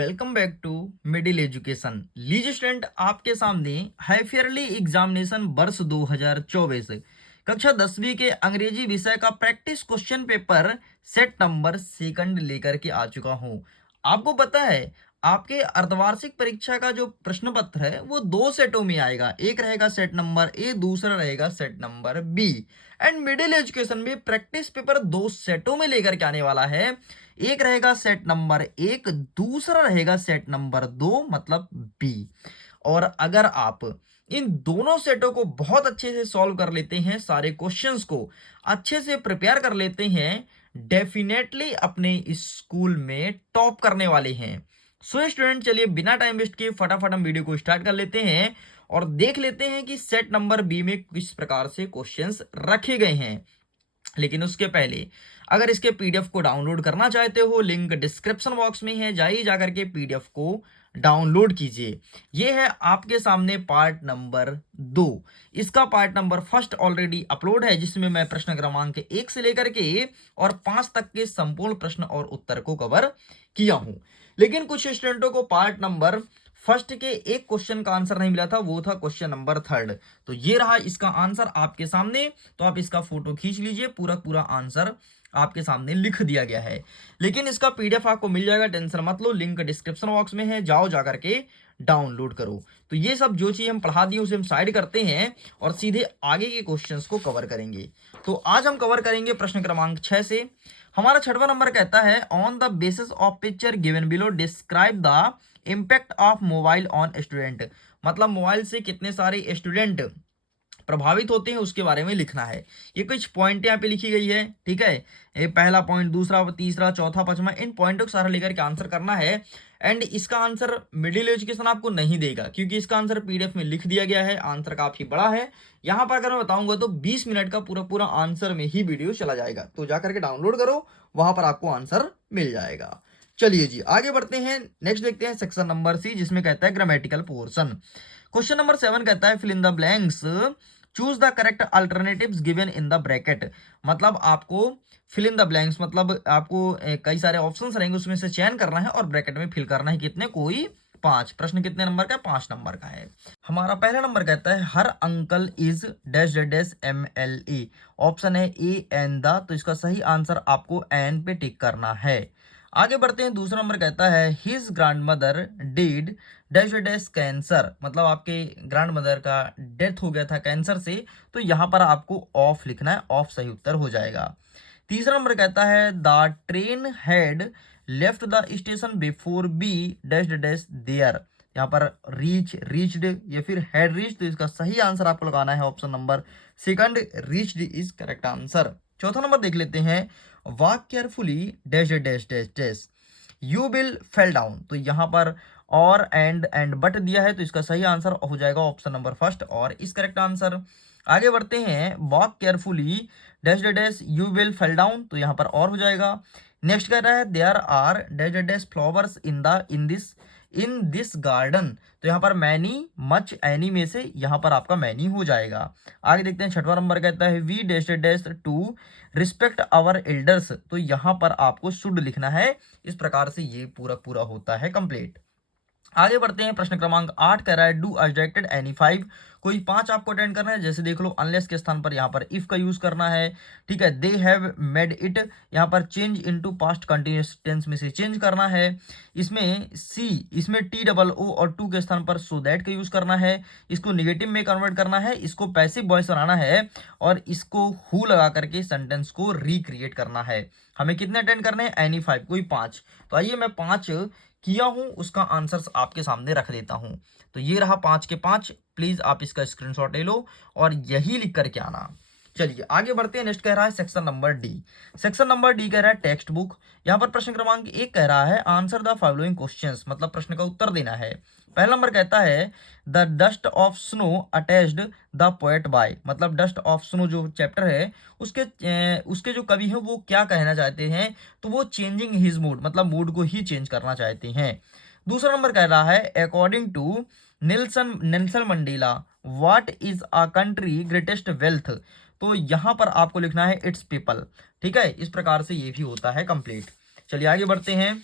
Welcome back to middle education. लीजिए student, आपके सामने है फेयरली एग्जामिनेशन वर्ष 2024 कक्षा 10वीं के अंग्रेजी विषय का practice question paper set number second लेकर के आ चुका हूं। आपको पता है, आपके अर्धवार्षिक परीक्षा का जो प्रश्न पत्र है वो दो सेटों में आएगा। एक रहेगा सेट नंबर ए, दूसरा रहेगा set number B. And middle education में प्रैक्टिस पेपर दो सेटों में लेकर के आने वाला है। एक रहेगा सेट नंबर एक, दूसरा रहेगा सेट नंबर दो, मतलब बी। और अगर आप इन दोनों सेटों को बहुत अच्छे से सॉल्व कर लेते हैं, सारे क्वेश्चंस को अच्छे से प्रिपेयर कर लेते हैं, डेफिनेटली अपने स्कूल में टॉप करने वाले हैं। सो स्टूडेंट, चलिए बिना टाइम वेस्ट किए फटाफट हम वीडियो को स्टार्ट कर लेते हैं और देख लेते हैं कि सेट नंबर बी में किस प्रकार से क्वेश्चंस रखे गए हैं। लेकिन उसके पहले, अगर इसके पीडीएफ को डाउनलोड करना चाहते हो, लिंक डिस्क्रिप्शन बॉक्स में है, जाइए जाकर के पीडीएफ को डाउनलोड कीजिए। ये है आपके सामने पार्ट नंबर 2। इसका part number first already upload है, जिसमें मैं प्रश्न क्रमांक 1 से लेकर के और 5 तक के संपूर्ण प्रश्न और उत्तर को कवर किया हूं। लेकिन कुछ स्टूडेंटों को पार्ट नंबर फर्स्ट के एक क्वेश्चन का आंसर नहीं मिला था, वो था क्वेश्चन नंबर 3। तो ये रहा इसका आंसर आपके सामने। तो आप इसका फोटो खींच लीजिए, पूरा पूरा आंसर आपके सामने लिख दिया गया है। लेकिन इसका पीडीएफ आपको मिल जाएगा, टेंशन मत लो, लिंक डिस्क्रिप्शन बॉक्स में है, जाओ जाकर के डाउनलोड करो। तो ये सब जो चीज हम पढ़ा दिए उसे हम साइड करते हैं और सीधे आगे के क्वेश्चंस को कवर करेंगे। तो आज हम कवर करेंगे प्रश्न क्रमांक 6 से। हमारा 6वां नंबर कहता है, on the basis of picture given below describe the impact of mobile on student. मतलब मोबाइल से कितने सारे स्टूडेंट प्रभावित होते हैं उसके बारे में लिखना है। ये कुछ पॉइंट यहाँ पे लिखी गई है, ठीक है। ये पहला पॉइंट, दूसरा, तीसरा, चौथा, पांचवा, इन पॉइंटों को सारा लेकर के आंसर करना है। एंड इसका आंसर मिडिल एजुकेशन आपको नहीं देगा, क्योंकि इसका आंसर पीडीएफ में लिख दिया गया है। आंसर काफी बड़ा है। यहाँ पर अगर मैं बताऊंगा तो 20 मिनट का पूरा पूरा आंसर में ही वीडियो चला जाएगा। तो जाकर के डाउनलोड करो, वहां पर आपको आंसर मिल जाएगा। चलिए जी, आगे बढ़ते हैं। नेक्स्ट देखते हैं सेक्शन नंबर सी, जिसमें कहता है ग्रामेटिकल पोर्शन। क्वेश्चन नंबर 7 कहता है, fill in the blanks, choose the correct alternatives given in the bracket. मतलब आपको फिल इन द ब्लैंक्स, मतलब आपको कई सारे ऑप्शंस रहेंगे, उसमें से चयन करना है और ब्रैकेट में फिल करना है। कितने? कोई 5। प्रश्न कितने नंबर का है? 5 नंबर का है। हमारा पहला नंबर कहता है, हर uncle is dash dash MLE। Option है ए एन द। तो इसका सही आंसर आपको एन पे टिक करना है। आगे बढ़ते हैं। दूसरा नंबर कहता है, his grand mother did dash dash cancer. मतलब आपके ग्रैंड मदर का डेथ हो गया था कैंसर से। तो यहाँ पर आपको ऑफ लिखना है, ऑफ सही उत्तर हो जाएगा। तीसरा नंबर कहता है, the train had left the station before B dash dash there. यहाँ पर रीच, रीच्ड या फिर हैड रीच। तो इसका सही आंसर आपको लगाना है option number second, reached is correct answer. चौथा नंबर देख लेते हैं, walk carefully dash dash dash dash you will fell down. तो यहाँ पर और एंड बट दिया है, तो इसका सही आंसर हो जाएगा ऑप्शन नंबर फर्स्ट और इस करेक्ट आंसर। आगे बढ़ते हैं, walk carefully dash dash you will fell down. तो यहाँ पर और हो जाएगा। नेक्स्ट कह रहा है, there are dash dash flowers in this garden. तो यहाँ पर मैनी, मच, एनी में से यहाँ पर आपका मैनी हो जाएगा। आगे देखते हैं। 6वां नंबर कहता है, we dash dash to respect our elders. तो यहाँ पर आपको शुड लिखना है। इस प्रकार से ये पूरा पूरा होता है कंप्लीट। आगे बढ़ते हैं। प्रश्न क्रमांक 8 कह रहा है, डू आज डायरेक्टेड एनी 5। कोई 5 आपको अटेंड करना है। जैसे देख लो, अनलेस के स्थान पर यहाँ पर इफ का यूज करना है, ठीक है। दे हैव मेड इट, यहाँ पर change into past continuous tense में से चेंज करना है। इसमें सी, इसमें TOO और टू के स्थान पर सो दैट का यूज करना है। इसको निगेटिव में कन्वर्ट करना है, इसको पैसिव वॉइस बनाना है और इसको हु लगा करके सेंटेंस को रिक्रिएट करना है। हमें कितने अटेंड करने हैं? एनी 5, कोई 5। तो आइए मैं 5 किया हूं, उसका आंसर आपके सामने रख देता हूं। तो ये रहा 5 के 5। प्लीज आप इसका स्क्रीनशॉट ले लो और यही लिख करके आना। चलिए आगे बढ़ते हैं। नेक्स्ट कह रहा है section number D. Section number D कह रहा है टेक्स्ट बुक। यहाँ पर प्रश्न क्रमांक 1 कह रहा है, आंसर द फॉलोइंग क्वेश्चंस। मतलब प्रश्न का उत्तर देना है। पहला नंबर कहता है, the dust of snow attached the poet by. मतलब डस्ट ऑफ स्नो जो चैप्टर है उसके जो कवि हैं वो क्या कहना चाहते हैं? तो वो चेंजिंग हिज मूड, मतलब मूड को ही चेंज करना चाहते हैं। दूसरा नंबर कह रहा है, according to Nelson Mandela what is a country greatest wealth. तो यहां पर आपको लिखना है इट्स पीपल, ठीक है। इस प्रकार से ये भी होता है कंप्लीट। चलिए आगे बढ़ते हैं।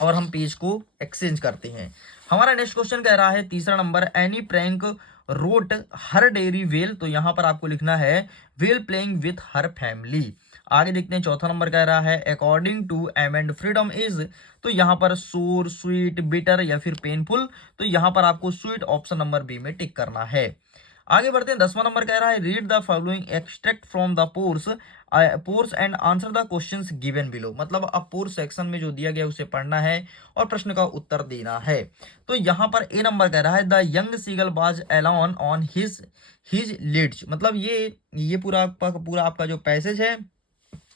और हम पेज को एक्सचेंज करते हैं। हमारा नेक्स्ट क्वेश्चन कह रहा है तीसरा number, Anne Frank wrote her diary well, तो यहाँ पर आपको लिखना है well playing with her family. आगे देखते हैं चौथा नंबर कह रहा है according to M and freedom is, तो यहाँ पर सोर, स्वीट, बिटर या फिर पेनफुल, तो यहाँ पर आपको स्वीट ऑप्शन नंबर बी में टिक करना है। आगे बढ़ते हैं 10वां नंबर कह रहा है read the following extract from the pores and answer the questions given below, मतलब अब पोर्स सेक्शन में जो दिया गया उसे पढ़ना है और प्रश्न का उत्तर देना है। तो यहाँ पर ए नंबर कह रहा है the young seagull was alone on his his ledge, मतलब ये पूरा आपका जो पैसेज है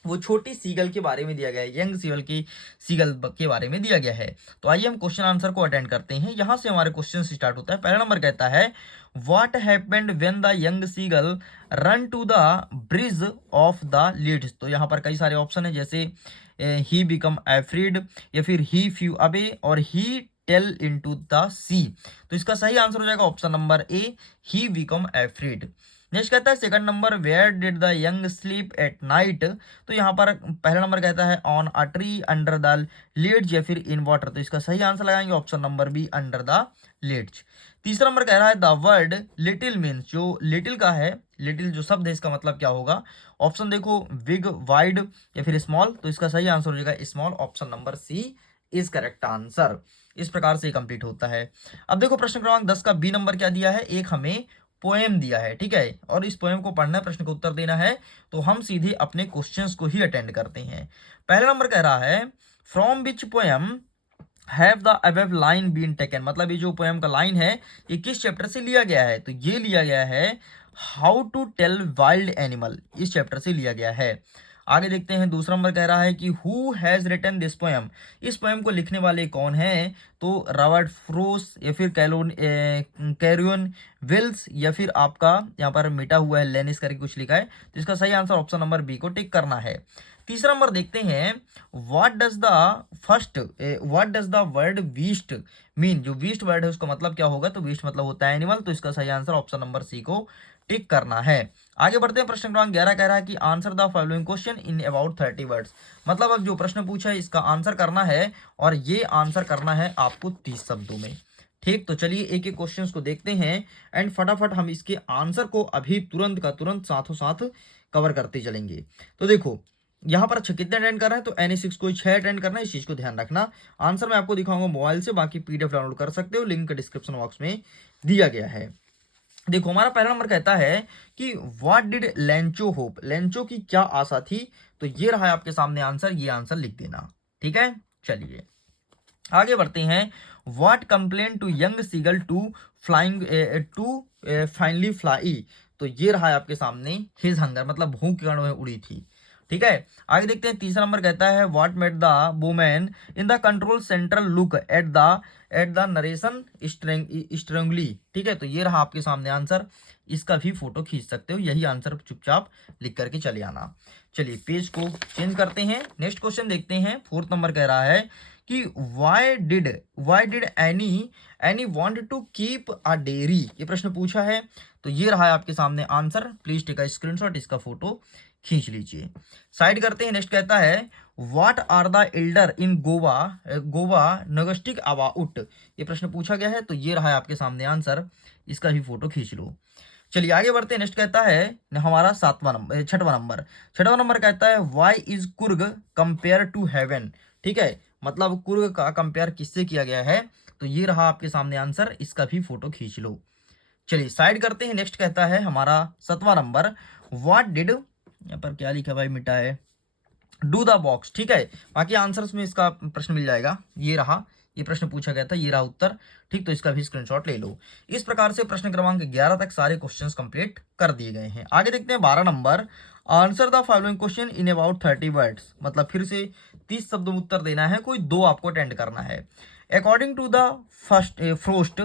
वो छोटी सीगल के बारे में दिया गया है, यंग सीगल के बारे में दिया गया है। तो आइए हम क्वेश्चन आंसर को अटेंड करते हैं। यहाँ से हमारे क्वेश्चन स्टार्ट होता है। पहला नंबर कहता है what happened when the young seagull run to the bridge of the ledge, तो यहाँ पर कई सारे ऑप्शन है, जैसे ही बिकम एफ्रीड या फिर ही फ्यू अवे और he fell into the sea, तो इसका सही आंसर हो जाएगा option number A, he become afraid. Next कहता है second number where did the young sleep at night, तो यहाँ पर पहला नंबर कहता है on a tree, under the leaves या फिर इन वाटर, तो इसका सही आंसर लगाएंगे option number B, under the leaves. तीसरा नंबर कह रहा है द वर्ड लिटिल मीन्स, जो लिटिल का है, लिटिल जो शब्द है इसका मतलब क्या होगा, ऑप्शन देखो बिग, वाइड या फिर स्मॉल, तो इसका सही आंसर हो जाएगा small, option number C is correct answer. इस प्रकार से कंप्लीट होता है। अब देखो प्रश्न क्रमांक 10 का बी नंबर क्या दिया है, एक हमें पोएम दिया है, ठीक है, और इस पोएम को पढ़ना है, प्रश्न का उत्तर देना है, तो हम सीधे अपने क्वेश्चंस को ही अटेंड करते हैं। पहला नंबर कह रहा है from which poem have the above line been taken, मतलब ये जो पोएम का लाइन है ये किस चैप्टर से लिया गया है, तो ये लिया गया है how to tell wild animal, इस चैप्टर से लिया गया है। आगे देखते हैं दूसरा नंबर कह रहा है कि who has written this poem, इस पोएम को लिखने वाले कौन हैं, तो रॉबर्ट फ्रोस्ट या फिर कैरियन विल्स या फिर आपका यहाँ पर मिटा हुआ है लेनिस करके कुछ लिखा है, तो इसका सही आंसर ऑप्शन नंबर बी को टिक करना है। तीसरा नंबर देखते हैं what does the word beast mean, जो बीस्ट वर्ड है उसका मतलब क्या होगा, तो बीस्ट मतलब होता है एनिमल, तो इसका सही आंसर ऑप्शन नंबर सी को टिक करना है। आगे बढ़ते हैं प्रश्न क्रमांक 11 कह रहा है कि answer the following question in about 30 words, मतलब अब जो प्रश्न पूछा है इसका आंसर करना है और ये आंसर करना है आपको 30 शब्दों में। ठीक, तो चलिए एक एक क्वेश्चंस को देखते हैं एंड फटाफट हम इसके आंसर को अभी तुरंत का तुरंत साथों साथ कवर करते चलेंगे। तो देखो यहाँ पर कितने अटेंड कर रहे हैं, तो NA6 को 6 अटेंड करना है, इस चीज को ध्यान रखना। आंसर मैं आपको दिखाऊंगा मोबाइल से, बाकी PDF डाउनलोड कर सकते हो, लिंक डिस्क्रिप्शन बॉक्स में दिया गया है। देखो हमारा पहला नंबर कहता है कि what did Lencho hope, Lencho की क्या आशा थी, तो ये रहा है आपके सामने आंसर, ये आंसर लिख देना, ठीक है। चलिए आगे बढ़ते हैं what complain to young seagull to flying to finally fly, तो ये रहा है आपके सामने हिज हंगर, मतलब भूख के कारण वह उड़ी थी, ठीक है। आगे देखते हैं तीसरा नंबर कहता है what made the women in the control central look at the narration strangely, ठीक है, तो ये रहा आपके सामने आंसर, इसका भी फोटो खींच सकते हो, यही आंसर चुपचाप लिख करके चले आना। चलिए पेज को चेंज करते हैं, नेक्स्ट क्वेश्चन देखते हैं। फोर्थ नंबर कह रहा है कि why did Anne want to keep a diary, ये प्रश्न पूछा है, तो ये रहा है आपके सामने answer, please take a screenshot, इसका फोटो खींच लीजिए। साइड करते हैं, नेक्स्ट कहता है what are the elder in Goa nostalgic about, ये प्रश्न पूछा गया है, तो ये रहा है आपके सामने आंसर, इसका भी फोटो खींच लो। चलिए आगे बढ़ते हैं, नेक्स्ट कहता है हमारा छठवां नंबर कहता है why is Coorg compare to heaven, ठीक है, मतलब कुर्ग का कंपेयर किससे किया गया है, तो ये रहा आपके सामने आंसर, इसका भी फोटो खींच लो। चलिए साइड करते हैं, नेक्स्ट कहता है हमारा 7वां नंबर व्हाट डिड, यहाँ पर क्या लिखा भाई मिटा है, डू द बॉक्स, ठीक है, बाकी आंसर्स में इसका प्रश्न मिल जाएगा, ये रहा, ये प्रश्न पूछा गया था, ये रहा उत्तर, ठीक, तो इसका भी स्क्रीनशॉट ले लो। इस प्रकार से प्रश्न क्रमांक 11 तक सारे क्वेश्चंस कंप्लीट कर दिए गए हैं। आगे देखते हैं 12 number answer the following question in about 30 words, मतलब फिर से 30 शब्दों में उत्तर देना है, कोई दो आपको अटेंड करना है। According to the Frost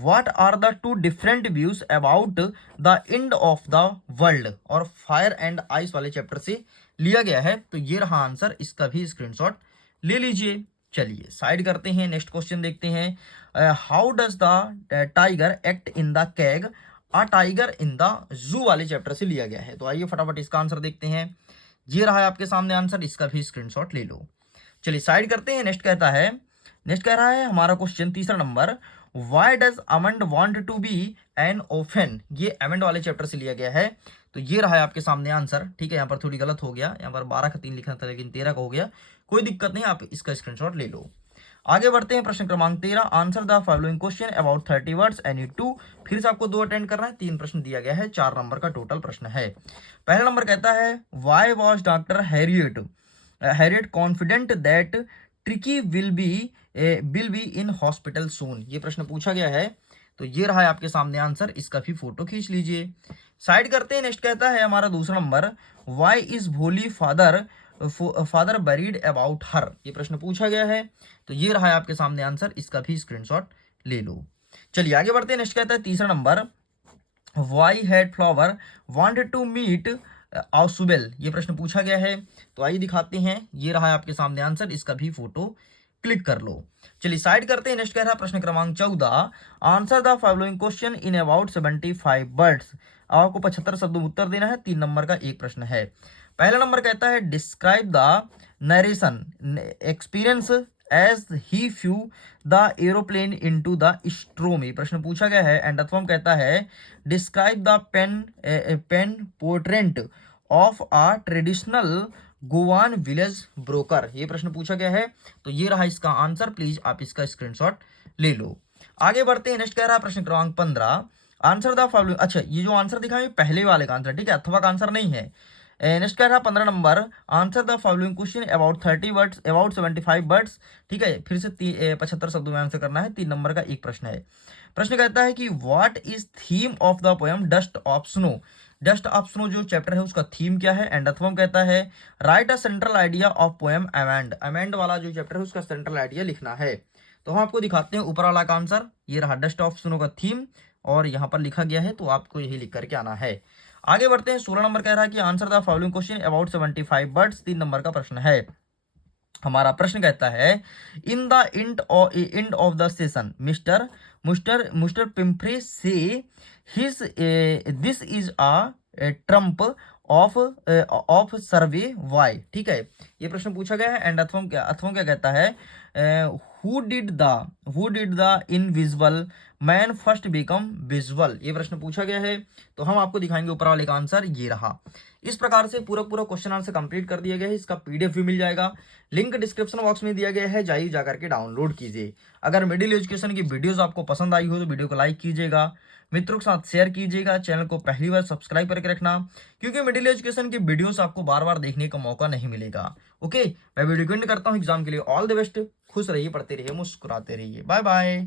what are the two different views about the end of the world, और फायर एंड आइस वाले चैप्टर से लिया गया है, तो ये रहा आंसर, इसका भी स्क्रीनशॉट ले लीजिए। चलिए साइड करते हैं, नेक्स्ट क्वेश्चन देखते हैं how does the tiger act in the CAG a tiger in the zoo वाले चैप्टर से लिया गया है, तो आइए फटाफट इसका आंसर देखते हैं, ये रहा है आपके सामने आंसर, इसका भी स्क्रीनशॉट ले लो। चलिए साइड करते हैं। नेक्स्ट कह रहा है हमारा क्वेश्चन तीसरा number, why does Amanda want to be an orphan. ये अमंड वाले चैप्टर से लिया गया है। तो ये रहा है आपके सामने आंसर। ठीक है, यहाँ पर थोड़ी गलत हो गया, यहाँ पर 12 का 3 लिखना था लेकिन 13 का हो गया, कोई दिक्कत नहीं, आप इसका स्क्रीनशॉट ले लो। आगे बढ़ते हैं, प्रश्न क्रमांक 13, answer the following question about 30 words any two. फिर से आपको 2 अटेंड करना है, 3 प्रश्न दिया गया है, 4 नंबर का टोटल प्रश्न है। पहला नंबर कहता है, why was doctor Harriet confident that Tricky will be in hospital soon. ये प्रश्न पूछा गया है। तो ये रहा है आपके सामने आंसर, इसका भी फोटो खींच लीजिए। साइड करते हैं। नेक्स्ट कहता है हमारा दूसरा नंबर, वाई इज भोली फादर बरीड अबाउट हर। ये प्रश्न पूछा गया है। तो ये रहा है आपके सामने आंसर, इसका भी स्क्रीनशॉट ले लो। चलिए आगे बढ़ते हैं। नेक्स्ट कहता है तीसरा number, why had Flower wanted to meet Ausubel. ये प्रश्न पूछा गया है। तो आइए दिखाते हैं, ये रहा है आपके सामने आंसर, इसका भी फोटो क्लिक कर लो। चलिए साइड करते हैं। नेक्स्ट कह रहा है प्रश्न क्रमांक 14, answer the following question in about 75 words. आपको 75 शब्दों में उत्तर देना है, 3 नंबर का एक प्रश्न है। पहला नंबर कहता है, describe the narration experience as he flew the aeroplane into the storm. ये प्रश्न पूछा गया है। एंड अथवा कहता है, describe the pen portrait of a traditional Goan village broker. ये प्रश्न पूछा गया है। तो ये रहा इसका आंसर, प्लीज आप इसका स्क्रीनशॉट ले लो। आगे बढ़ते हैं। नेक्स्ट कह रहा है प्रश्न क्रमांक 15, आंसर द फॉलोइंग। अच्छा, ये जो आंसर दिखा है पहले वाले का आंसर, ठीक है, अथवा का आंसर नहीं है। नेक्स्ट कह रहा है 15 number, answer the following question about 30 words about 75 words. ठीक है, फिर से 75 शब्दों में आंसर करना है, 3 नंबर का एक प्रश्न है। प्रश्न कहता है कि what is theme of the poem dust of snow. Dust of snow जो चैप्टर है उसका थीम क्या है। एंड अथवा कहता है, right a central idea of poem amend. Amend वाला जो चैप्टर है उसका सेंट्रल आइडिया लिखना है। तो हम आपको दिखाते हैं ऊपर वाला का आंसर। ये रहा डस्ट ऑफ स्नो का थीम, और यहाँ पर लिखा गया है, तो आपको यही लिख करके आना है। आगे बढ़ते हैं। 16 नंबर कह रहा है कि answer the following question about 75 words. 3 number का प्रश्न है। हमारा प्रश्न कहता है, in the end of the session mister mister पिम्प्रे says his this is a triumph of survey why. ठीक है, ये प्रश्न पूछा गया है। एंड अथवा क्या कहता है, who did the invisible man first become visual. ये प्रश्न पूछा गया है। तो हम आपको दिखाएंगे ऊपर वाले का आंसर, ये रहा। इस प्रकार से पूरा क्वेश्चन आंसर कंप्लीट कर दिया गया है। इसका पीडीएफ भी मिल जाएगा, लिंक डिस्क्रिप्शन बॉक्स में दिया गया है, जाइए जाकर के डाउनलोड कीजिए। अगर मिडिल एजुकेशन की वीडियोस आपको पसंद आई हो तो वीडियो को लाइक कीजिएगा, मित्रों के साथ शेयर कीजिएगा, चैनल को पहली बार सब्सक्राइब करके रखना, क्योंकि मिडिल एजुकेशन की वीडियोस आपको बार बार देखने का मौका नहीं मिलेगा। ओके, मैं वीडियो को एंड करता हूँ। एग्जाम के लिए ऑल द बेस्ट। खुश रहिए, पढ़ते रहिए, मुस्कुराते रहिए। Bye bye.